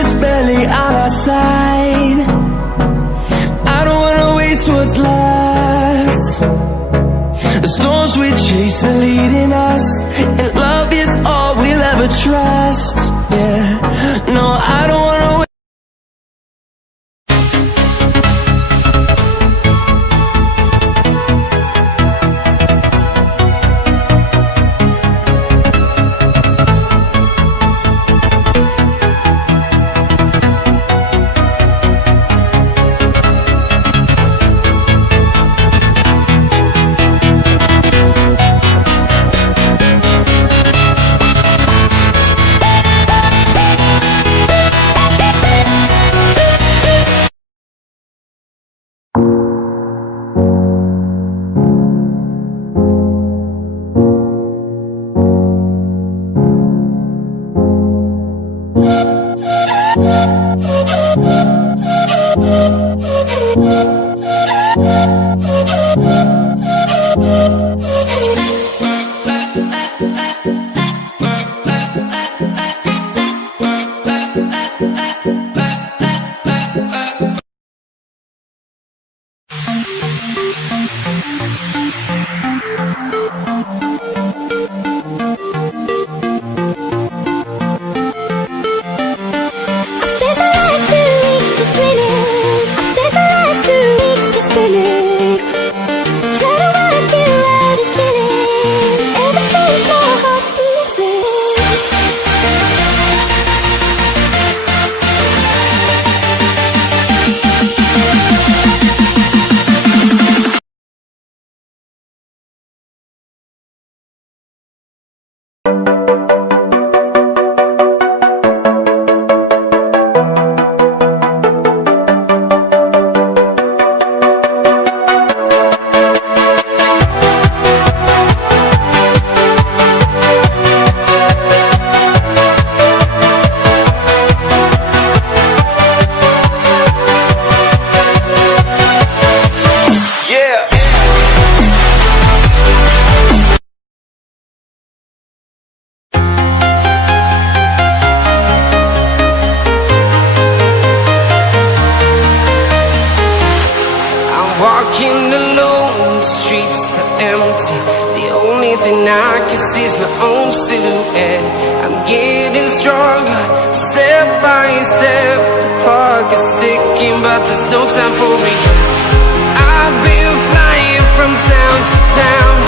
is barely on our side. I don't wanna waste what's left. The storms we chase are leading us, and love is all we'll ever trust. Yeah, no, I don't wanna wait. Walking alone, the streets are empty. The only thing I can see is my own silhouette. I'm getting stronger, step by step. The clock is ticking, but there's no time for regrets. I've been flying from town to town.